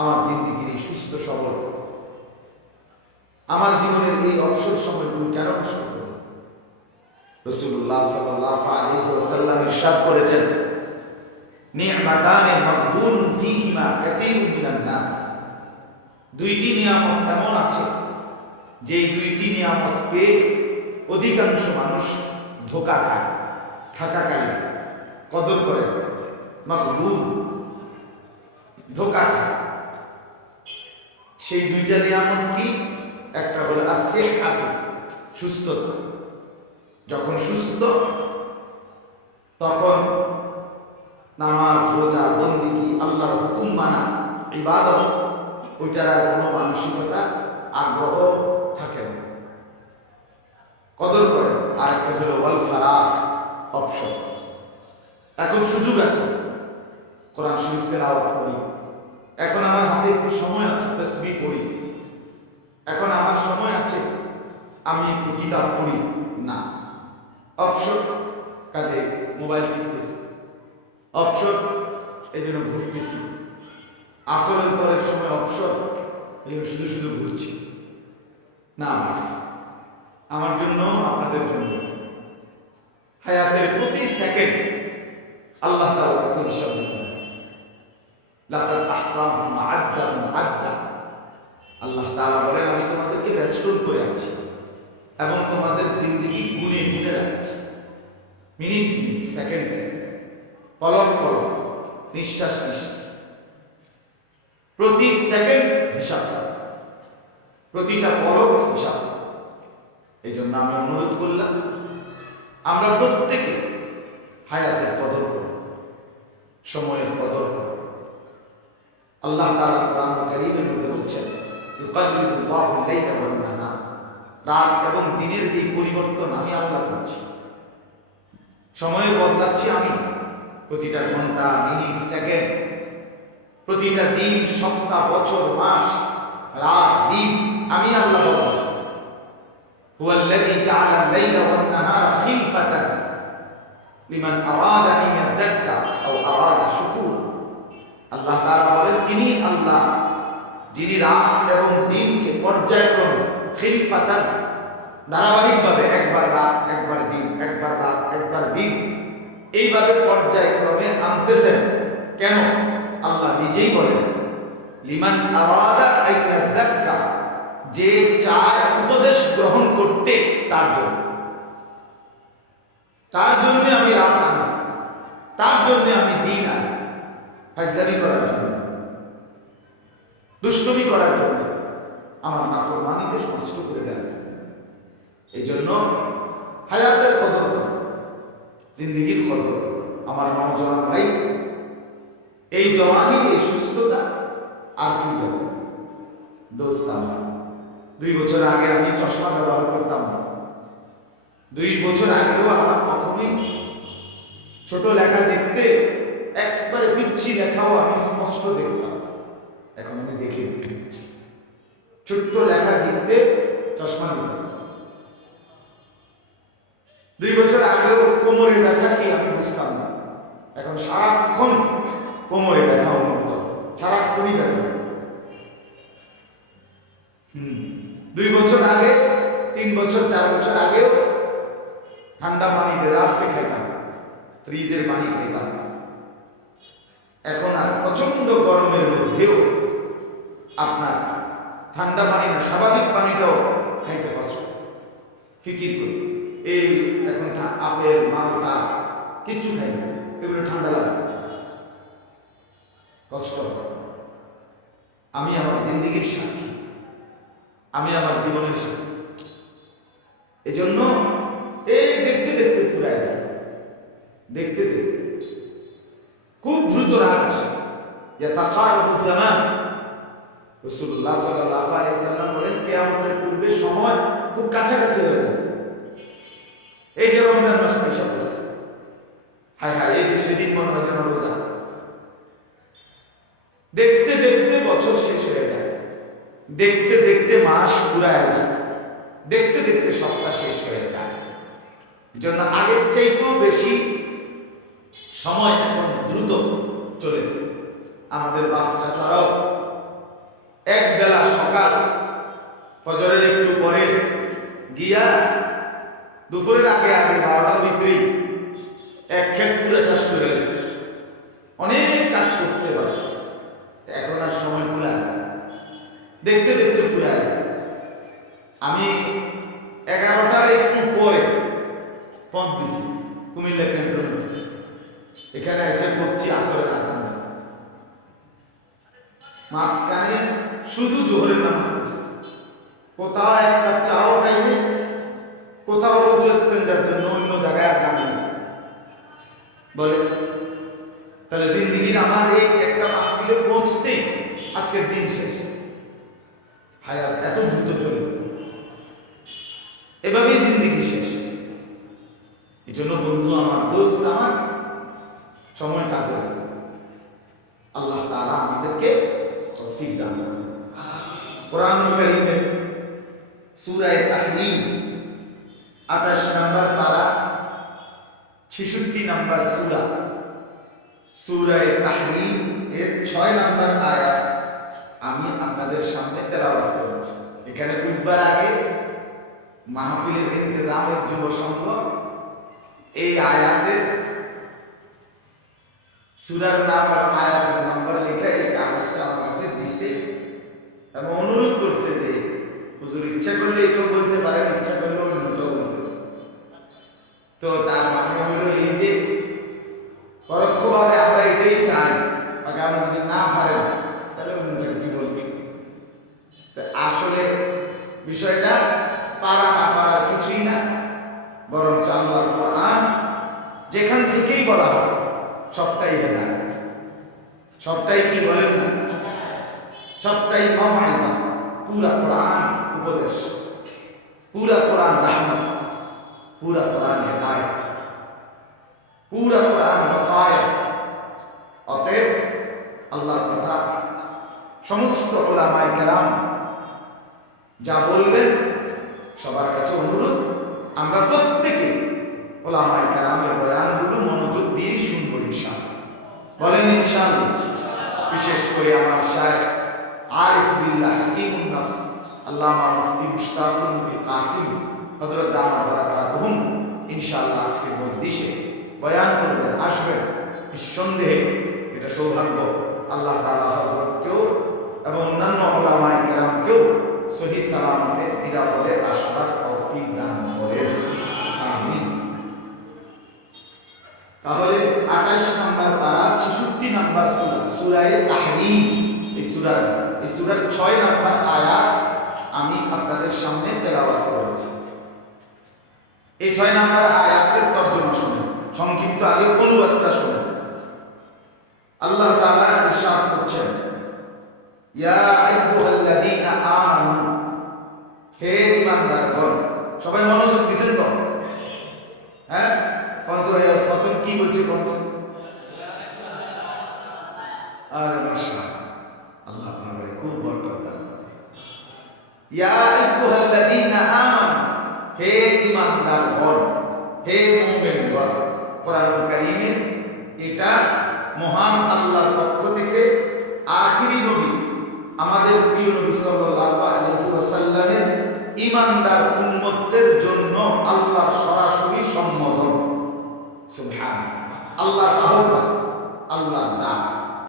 আমার জিন্দেগির এই সুস্থ সবল, আমার জীবনের এই অবসর সময়গুলো কেন নষ্ট করব? রাসূলুল্লাহ সাল্লাল্লাহু আলাইহি ওয়াসাল্লাম ইরশাদ করেছেন, নি'মাতানি মাগবুন ফীহিমা কাসীরুম মিনান নাস। দুইটি নিয়ামত এমন আছে যেই দুইটি নিয়ামত পেয়ে অধিকাংশ মানুষ ধোঁকা খায়, থাকাকালীন কদর করে। মাগবুন, ধোঁকা খায়। সেই দুইটা নিয়ামত কি? একটা হলো as-সিহহাত, সুস্থতা। যখন সুস্থ তখন নামাজ, রোজা, বন্দেগী, আল্লাহর হুকুম মানা, ইবাদত, ওইটার আর কোনো মানসিকতা, আগ্রহ থাকে না, কদর করে। আর একটা হলো ওয়াল ফারাগ, অবসর। এখন সুযোগ আছে, কোরআন শরীফ তেলাওয়াত করি, এখন আমার হাতে একটু সময় আছে, তাসবিহ করি, এখন আমার সময় আছে, আমি একটু কিতাব পড়ি না। অবসর, কাজে মোবাইল টিপতেছি, অবসর এই জন্য ঘুরতেছি, আসরের পরের সময় অবসর এই জন্য শুধু শুধু ঘুরছি না। আমার জন্য, আপনাদের জন্য হায়াতের প্রতি সেকেন্ড আল্লাহ তাআলার কাছে হিসাব দিতে হবে। লাকাদ আহসাহুম আ'আদ্দাহুম আ'আদ্দা। আল্লাহ তাআলা বলেন, আমি তোমাদেরকে বেষ্টন করে আছি এবং তোমাদের জিন্দেগি গুণে গুণে রাখছি। মিনিট মিনিট, সেকেন্ড সেকেন্ড, পলক পলক, নিঃশ্বাস নিঃশ্বাস, প্রতি সেকেন্ড হিসাব, প্রতিটা পলক হিসাব। এই জন্য আমি অনুরোধ করলাম, আমরা প্রত্যেকে হায়াতের কদর করব, সময়ের কদর করব। আল্লাহ তাআলা কোরআন কারীমের মধ্যে বলছেন, ইউকাল্লিবুল্লাহু আল-লাইলা ওয়ান-নাহার। রাত এবং দিনের এই পরিবর্তন আমি আল্লাহ করছি, সময় বদলাচ্ছি আমি। প্রতিটা ঘন্টা, মিনিট, সেকেন্ড, প্রতিটা দিন, সপ্তাহ, বছর, মাস, রাত, দিন আমি আল্লাহ বদলাই। হুয়াল্লাযী জাআলা আল-লাইলা ওয়ান-নাহারা খিলফাতান লিমান আরাদা আন ইয়াযাক্কার আও আরাদা শুকুর। আল্লাহ তাআলা বলেন, তিনি আল্লাহ যিনি রাত এবং দিনকে পর্যায়ক্রমে, খিলফাতান, ধারাবাহিকভাবে, একবার রাত একবার দিন, একবার রাত একবার দিন, এইভাবে পর্যায়ক্রমে আনতেছেন। কেন? আল্লাহ নিজেই বলেন, লিমান আরাদা আন ইয়াযাক্কার, যে চায় উপদেশ গ্রহণ করতে, তার জন্য। তার জন্য আমি রাত আনি, তার জন্য আমি দিন আনি। ফাজলামি করার জন্য, দুষ্টমি করার জন্য, আমার নাফরমানিতে সন্তুষ্ট করে দেওয়ার জন্য। এই জন্য হায়াতের কদর করো, জিন্দেগির কদর করো। আমার নওজওয়ান ভাই, এই জওয়ানি, এই সুস্থতা আর ফিরবে না। দোস্ত আমার, 2 বছর আগে আমি চশমা ব্যবহার করতাম না। 2 বছর আগেও আমার কখনোই ছোট লেখা দেখতে, একবারে পিচ্ছি লেখাও আমি স্পষ্ট দেখতাম। এখন আমি দেখি, ছোট্ট লেখা দেখতে চশমা দিতাম। 2 বছর আগেও কোমরের ব্যথা কি আমি বুঝতাম না, এখন সারাক্ষণ কোমরে ব্যথা অনুভূত, সারাক্ষণই ব্যথা। 2 বছর আগে, 3 বছর, 4 বছর আগেও ঠান্ডা পানিতে রাস্তা খাইতাম, ফ্রিজের পানি খাইতাম। এখন আর প্রচন্ড গরমের মধ্যেও আপনার ঠান্ডা পানি না, স্বাভাবিক পানিটাও খাইতে কষ্ট, ফিকির করি। এই এখন আপেল, মালটা কিচ্ছু খাই না, এগুলো ঠান্ডা লাগে, কষ্ট। আমি আমার জিন্দেগির সাক্ষী, আমি আমার জীবনের সাক্ষী। এই জন্য এই দেখতে দেখতে ফুরায় যায়, দেখতে দেখতে খুব দ্রুত রাত আসে। ইয়াতাকারাবুজ জামান। রাসূলুল্লাহ সাল্লাল্লাহু আলাইহি ওয়াসাল্লাম বলেন, কিয়ামতের পূর্বে সময় খুব কাছাকাছি হয়ে যাবে। এই যে রমজান মাস এসে পড়ছে, হায় হায়, এই যে সেদিন মনে হয় যেন রোজা। দেখতে দেখতে বছর শেষ হয়ে যায়, দেখতে দেখতে মাস ফুরায় যায়, দেখতে দেখতে সপ্তাহ শেষ হয়ে যায়। এই জন্য আগের চাইতেও বেশি সময় এখন দ্রুত চলেছে। আমাদের বাচ্চা ছাড়াও দুপুরের আগে আগে 12টার ভিতরেই এক ক্ষেত ফুলে চাষ করে গেছে, অনেক কাজ করতে পারছে। এখন আর সময় ফুরায়, দেখতে দেখতে ফুরায় যায়। আমি 11টার একটু পরে পথ দিছি কুমিল্লা ক্যান্টনমেন্টে, এখানে এসে করছি আসরের আজান, মাঝখানে শুধু জোহরের নামাজ পড়ছি, কোথাও একটা চাও খাইনি, কোথাও রোজু ইস্তেঞ্জার জন্য অন্য জায়গায় আর নামি। বলে তাহলে জিন্দিগির আমার এই একটা মাহফিলে পৌঁছতেই আজকের দিন শেষ, হায়াত এত দ্রুত চলে যায়, এভাবেই জিন্দিগি শেষ। এই জন্য বন্ধু আমার, দোস্ত আমার, সময় কাজে লাগে। আল্লাহ তাআলা আমাদেরকে তৌফিক দান করেন। কোরআনুল কারীমের সূরা তাহরীম 28 নম্বর পারা 66 নম্বর সূরা, সূরা তাহরীম এর 6 নম্বর আয়াত আমি আপনাদের সামনে তেলাওয়াত করেছি। এখানে উঠবার আগে মাহফিলের ইন্তজামের যুব সংঘ এই আয়াতের সূরার নাম এবং আয়াতের নম্বর লেখা এই কাগজটা আমার কাছে দিছে এবং অনুরোধ করছে যে হুজুর ইচ্ছা করলে এটাও বলতে পারেন, ইচ্ছা করলে অন্যটাও বলতে পারেন। তো তার মানে হলো এই যে পরোক্ষভাবে আমরা এটাই চাই, আগামী যদি না পারেন তাহলে অন্যটা কিছু বলবে। আসলে বিষয়টা পারা না পারার কিছুই না, বরং আল্লাহর কোরআন যেখান থেকেই বলা হোক সবটাই হেদায়েত, সবটাই কি বলেন না, সবটাই মাওয়াইযা। পুরা কোরআন উপদেশ, পুরা কোরআন রাহমত, পুরা কোরআন হেদায়েত, পুরা কোরআন মাসায়েব। অতএব আল্লাহর কথা সমস্ত উলামায়ে কেরাম যা বলবেন, সবার কাছে অনুরোধ আমরা প্রত্যেকে উলামায়ে কেরামের বয়ানগুলো মনোযোগ দিয়ে শুনবো ইনশাআল্লাহ। বলেন ইনশাআল্লাহ। বিশেষ করে আমার শায়খ আরিফ বিল্লাহ হাকিমুন নফস আল্লামা মুফতি মুশতাকুর নবী কাসিম হযরত দামাত বারাকাতুহুম ইনশাআল্লাহ আজকে মজলিসে বয়ান করবেন, আসবেন। নিঃসন্দেহে এটা সৌভাগ্য। আল্লাহ তাআলা হযরতকেও এবং অন্যান্য উলামায়ে কেরামকেও সহি সালামতে নিরাপদে আসবার তৌফিক দান করেন, আমিন। তাহলে 28 নম্বর পারা 66 নম্বর সূরা, সূরা তাহরীম, এই সূরার 6 নম্বর আয়াত আমি আপনাদের সামনে তেলাওয়াত করেছি। এই 6 নম্বর আয়াতের তরজমা শুনুন, সংক্ষিপ্ত আগে অনুবাদটা শুনুন। আল্লাহ তাআলা ইরশাদ করছেন, ইয়া আইয়ুহাল্লাযীনা আমানু, হে ঈমানদারগণ। সবাই মনোযোগ দিবেন তো? হ্যাঁ, প্রথম কি বলছে বলছেন? আর মাশাআল্লাহ, আল্লাহ আপনাদের খুব বরকত দান। ইয়া আইয়ুহাল্লাযীনা আমানু, হে ঈমানদারগণ, হে মুমিনগণ। কোরআনুল কারীমে এটা মহান আল্লাহর পক্ষ থেকে আখিরি নবী আমাদের প্রিয় নবী সাল্লাল্লাহু আলাইহি ওয়াসাল্লামের ঈমানদার